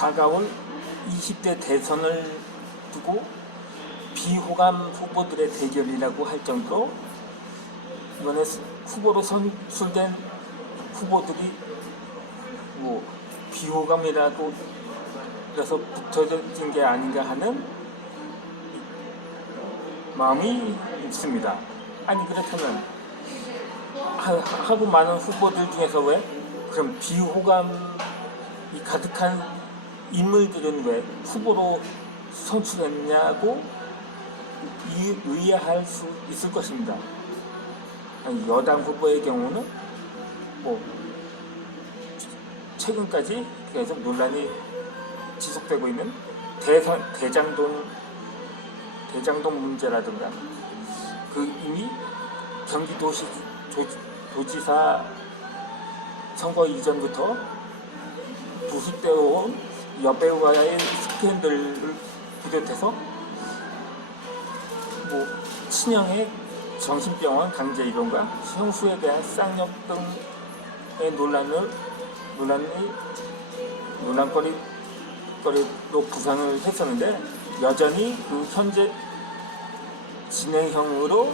다가올 20대 대선을 두고 비호감 후보들의 대결이라고 할 정도로 이번에 후보로 선출된 후보들이 뭐 비호감이라고 그래서 붙어진 게 아닌가 하는 마음이 있습니다. 아니 그렇다면 하고 많은 후보들 중에서 왜 그럼 비호감이 가득한 인물들은 왜 후보로 선출했냐고 의아할 수 있을 것입니다. 여당 후보의 경우는 뭐 최근까지 계속 논란이 지속되고 있는 대장동 문제라든가 이미 경기도지사 선거 이전부터 부식되어 온 여배우와의 스캔들을 비롯해서 뭐 친형의 정신병원 강제 입원과 형수에 대한 쌍욕 등의 논란거리로 부상을 했었는데 여전히 그 현재 진행형으로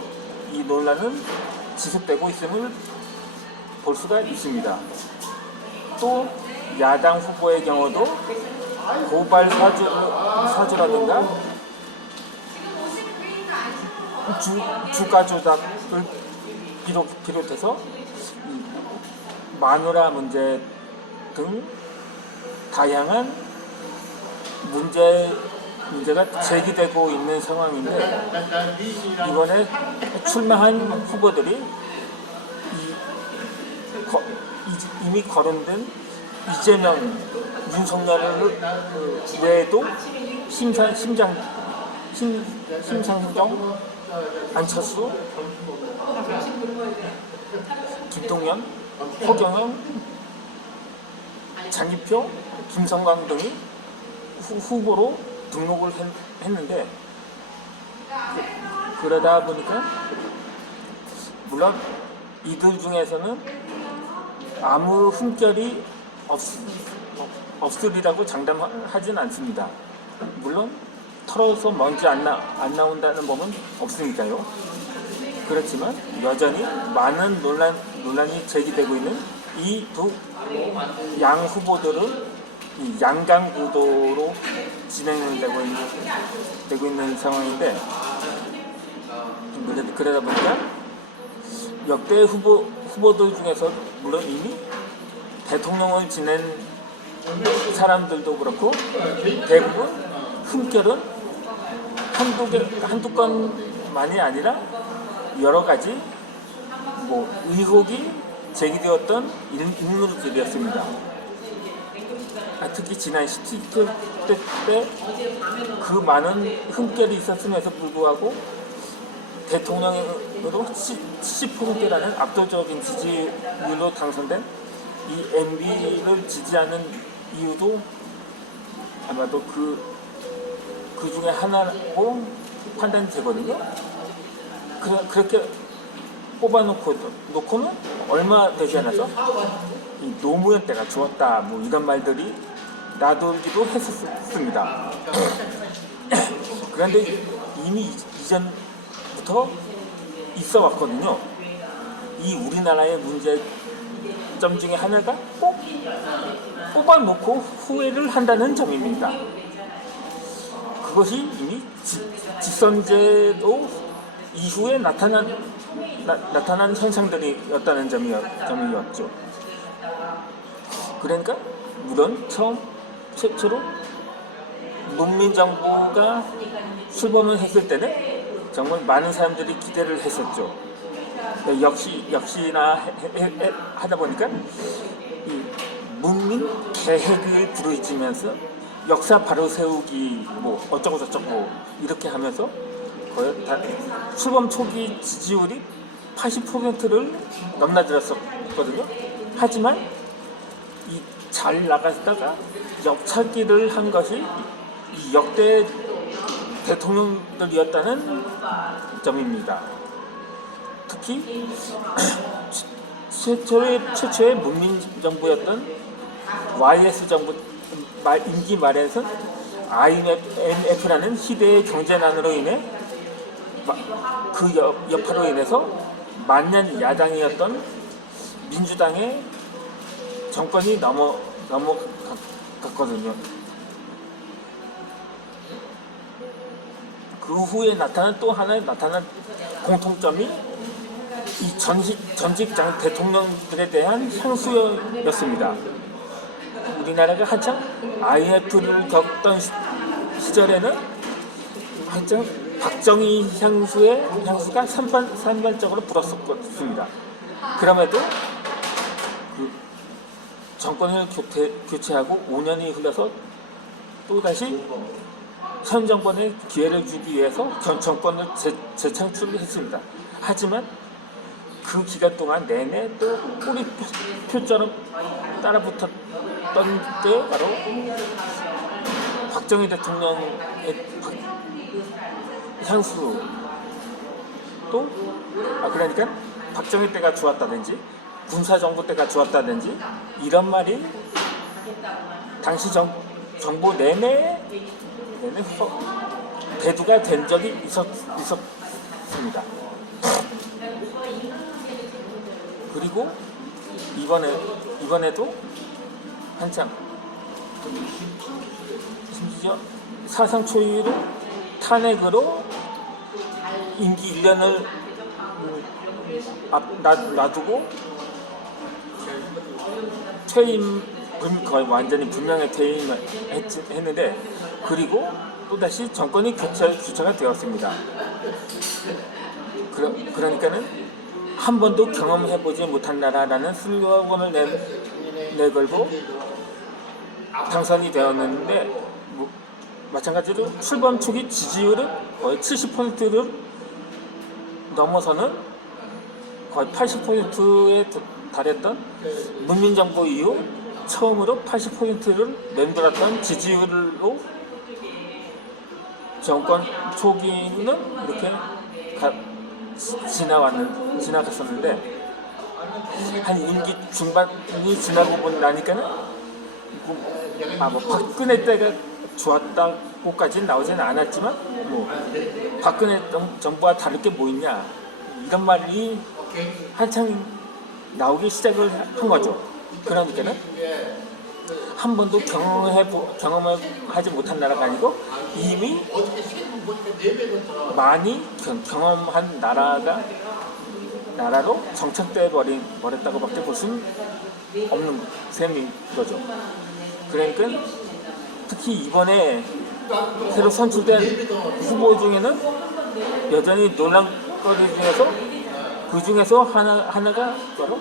이 논란은 지속되고 있음을 볼 수가 있습니다. 또 야당 후보의 경우도 고발 사주라든가 주가 조작을 비롯해서 마누라 문제 등 다양한 문제가 제기되고 있는 상황인데 이번에 출마한 후보들이 이미 거론된 이재명, 윤석열 외에도 심상정, 안철수, 김동연, 허경영, 장기표, 김성광 등이 후보로 등록을 했는데 그러다 보니까 물론 이들 중에서는 아무 흠결이 없으리라고 장담하진 않습니다. 물론 털어서 먼지 안 나온다는 법은 없으니까요. 그렇지만 여전히 많은 논란이 제기되고 있는 이 두 양 후보들은 이 양강 구도로 진행되고 있는 상황인데 그러다 보니까 역대 후보들 중에서 물론 이미 대통령을 지낸 사람들도 그렇고 대부분 흠결은 한두 건만이 아니라 여러 가지 뭐 의혹이 제기되었던 인물들이었습니다. 특히 지난 17대 때 그 많은 흠결이 있었음에도 불구하고 대통령으로 70%라는 압도적인 지지율로 당선된 이 MB를 지지하는 이유도 아마도 그 중에 하나로 판단이 되거든요. 그렇게 뽑아놓고는 얼마 되지 않아서 이 노무현 때가 좋았다 뭐 이런 말들이 나돌기도 했었습니다. 그런데 이미 이전부터 있어 왔거든요. 이 우리나라의 문제점 중에 하나가 꼭 뽑아놓고 후회를 한다는 점입니다. 그것이 이미 직선제도 이후에 나타난 현상들이었다는 점이었죠. 그러니까 물론 최초로 문민정부가 출범을 했을 때는 정말 많은 사람들이 기대를 했었죠. 역시나 하다 보니까 이 문민 계획을 부르짖으면서 역사 바로 세우기 뭐 어쩌고 저쩌고 이렇게 하면서 거의 다 출범 초기 지지율이 80%를 넘나들었었거든요. 하지만 이 잘 나갔다가 역차기를 한 것이 이 역대 대통령들이었다는 점입니다. 특히 최초의 문민정부였던 YS 정부 임기 말에는 IMF라는 시대의 경제난으로 인해 그 여파로 인해서 만년 야당이었던 민주당의 정권이 넘어갔거든요. 그 후에 또 하나의 나타난 공통점이 이 전직 대통령들에 대한 향수였습니다. 우리나라가 한창 IMF를 겪던 시절에는 한창 박정희 향수가 산발적으로 불었었습니다. 그럼에도 그 정권을 교체하고 5년이 흘러서 또다시 현 정권에 기회를 주기 위해서 전 정권을 재창출했습니다. 하지만 그 기간 동안 내내 또 꼬리표처럼 따라붙었던 게 바로 박정희 대통령의 향수 그러니까 박정희 때가 좋았다든지 군사정부 때가 좋았다든지 이런 말이 당시 정부 내내 대두가 된 적이 있었습니다. 그리고 이번에도 한창 심지어 사상 초유로 탄핵으로 임기 1년을 놔두고 거의 완전히 분명히 퇴임했는데 그리고 또다시 정권이 교체가 되었습니다. 그러니까는 한 번도 경험해보지 못한 나라라는 슬로건을 내걸고 당선이 되었는데 마찬가지로 출범 초기 지지율은 거의 70%를 넘어서는 거의 80%에 달했던 문민정부 이후 처음으로 80%를 맴돌았던 지지율로 정권 초기는 이렇게 지나갔었는데 한 임기 중반이 지나고 나니까는 박근혜 때가 좋았다고까지는 나오지는 않았지만 박근혜 정부와 다를 게 뭐 있냐 이런 말이 한창 나오기 시작을 한 거죠. 그러니까는 한 번도 경험하지 못한 나라가 아니고 이미 많이 경험한 나라로 정착돼 버렸다고밖에 볼 수는 없는 셈인 거죠. 그러니까 특히 이번에 새로 선출된 후보 중에는 여전히 논란거리 중에서 그 중에서 하나가 바로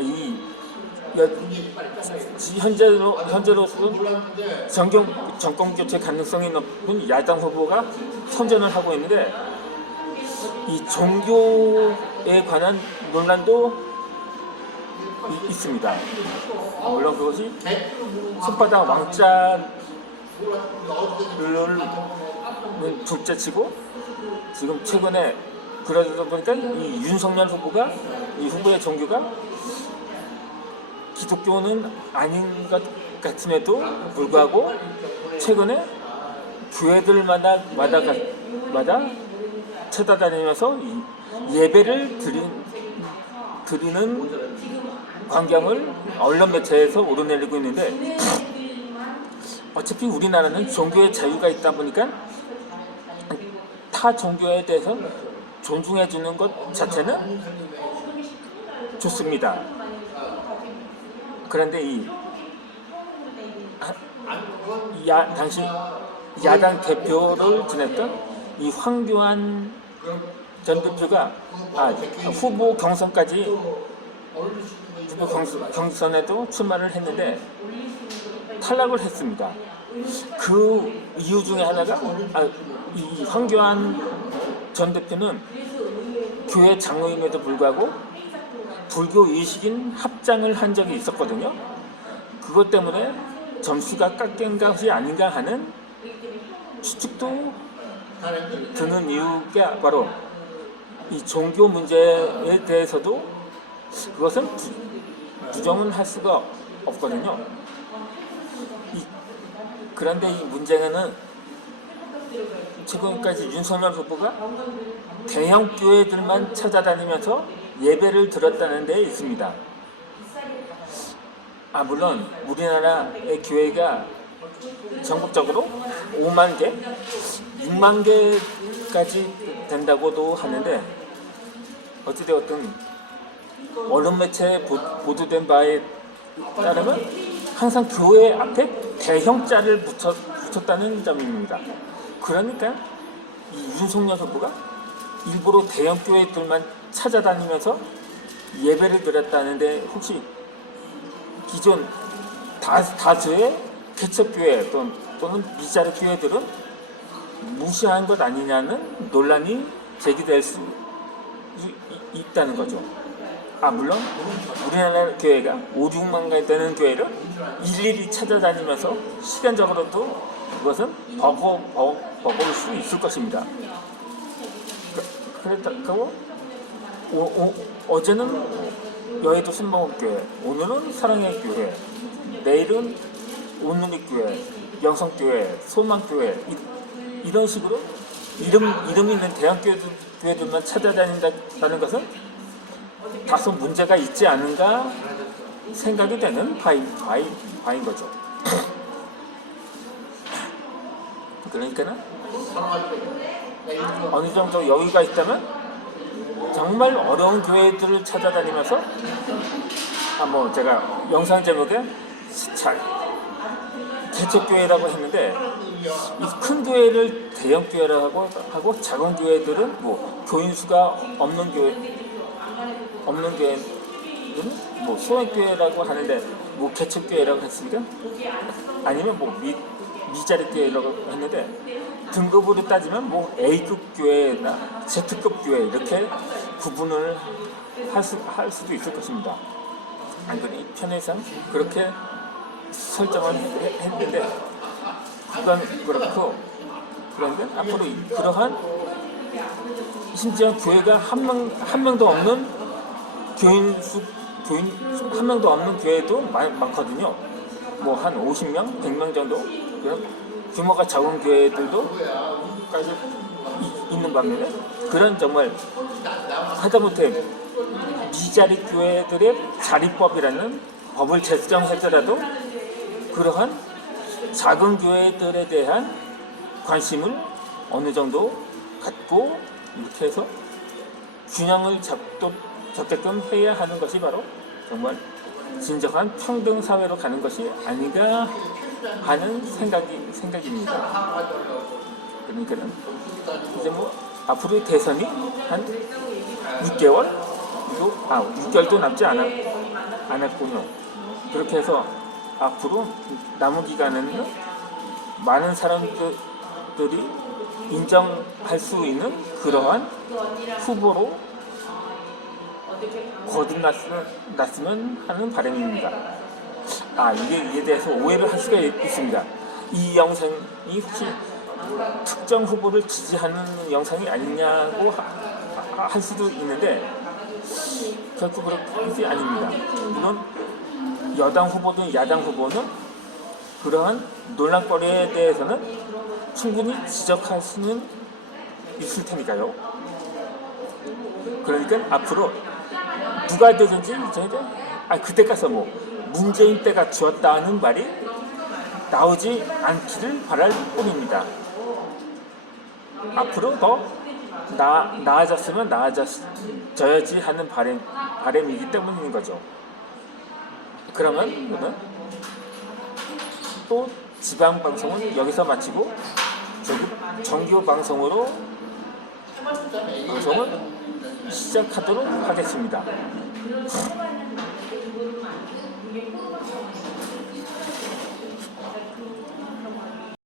이 현재로서는 정권 교체 가능성이 높은 야당 후보가 선전을 하고 있는데 이 종교에 관한 논란도 있습니다. 물론 그것이 손바닥 왕자를 둘째치고 지금 최근에 그러다 보니까 이 윤석열 후보가 이 후보의 종교가 기독교는 아닌 것 같음에도 불구하고 최근에 교회들마다 찾아다니면서 예배를 드리는 광경을 언론 매체에서 오르내리고 있는데 어차피 우리나라는 종교의 자유가 있다 보니까 타 종교에 대해서 존중해주는 것 자체는 좋습니다. 그런데 당시 야당 대표를 지냈던 이 황교안 전 대표가 후보 경선에도 출마를 했는데 탈락을 했습니다. 그 이유 중에 하나가 이 황교안 전 대표는 교회 장로임에도 불구하고 불교 의식인 합장을 한 적이 있었거든요. 그것 때문에 점수가 깎인 것이 아닌가 하는 추측도 드는 이유가 바로 이 종교 문제에 대해서도 그것은 부정은 할 수가 없거든요. 그런데 이 문제는 지금까지 윤석열 후보가 대형 교회들만 찾아다니면서 예배를 드렸다는 데 있습니다. 물론 우리나라의 교회가 전국적으로 5만 개, 6만 개까지 된다고도 하는데 어찌되었든 언론 매체에 보도된 바에 따르면 항상 교회 앞에 대형자를 붙였다는 점입니다. 그러니까 이 윤석열 후보가 일부러 대형 교회들만 찾아다니면서 예배를 드렸다는데 혹시 기존 다수의 개척교회 또는 미자립 교회들은 무시한 것 아니냐는 논란이 제기될 수 있다는 거죠. 물론 우리나라 교회가 5, 6만 개 되는 교회를 일일이 찾아다니면서 시간적으로도 그것은 버거울 수 있을 것입니다. 그렇다고 어제는 여의도 순복음교회, 오늘은 사랑의 교회, 내일은 온누리교회, 영성교회, 소망교회 이런 식으로 이름 있는 대형 교회들만 찾아다닌다는 것은 다소 문제가 있지 않은가 생각이 되는 바인 거죠. 그러니까는 어느 정도 여유가 있다면 정말 어려운 교회들을 찾아다니면서 제가 영상 제목에 개척교회라고 했는데 이 큰 교회를 대형 교회라고 하고 작은 교회들은 교인 수가 없는 교회는 소형교회라고 하는데 개척교회라고 했습니까? 아니면 미자립 교회라고 했는데 등급으로 따지면 A급 교회나 Z급 교회 이렇게 구분을 할 수도 있을 것입니다. 그러니 편의상 그렇게 설정을 했는데 그건 그렇고 그런데 앞으로 그러한 심지어 교회가 한 명도 없는 교인 한 명도 없는 교회도 많거든요. 한 50명, 100명 정도 그런 규모가 적은 교회들도까지 있는 반면에 그런 정말 하다못해 미자립 교회들의 자립법이라는 법을 제정하더라도 그러한 작은 교회들에 대한 관심을 어느 정도 갖고 이렇게 해서 균형을 잡게끔 해야 하는 것이 바로 정말 진정한 평등 사회로 가는 것이 아닌가 하는 생각입니다. 그러니까는 이제 앞으로 대선이 한 6개월? 6개월도 남지 않았군요. 그렇게 해서 앞으로 남은 기간에는 많은 사람들이 인정할 수 있는 그러한 후보로 거듭났으면 하는 바람입니다. 이에 대해서 오해를 할 수가 있습니다. 이 영상이 혹시 특정 후보를 지지하는 영상이 아니냐고 할 수도 있는데 결코 그렇지 아닙니다. 물론 여당 후보든 야당 후보는 그러한 논란거리에 대해서는 충분히 지적할 수는 있을 테니까요. 그러니까 앞으로 누가 되든지 그때 가서 문재인 때가 좋았다는 말이 나오지 않기를 바랄 뿐입니다. 앞으로 더 나아졌으면 나아져야지 하는 바람이기 때문인 거죠. 그러면 또 지방 방송은 여기서 마치고 정규 방송으로 방송을 시작하도록 하겠습니다.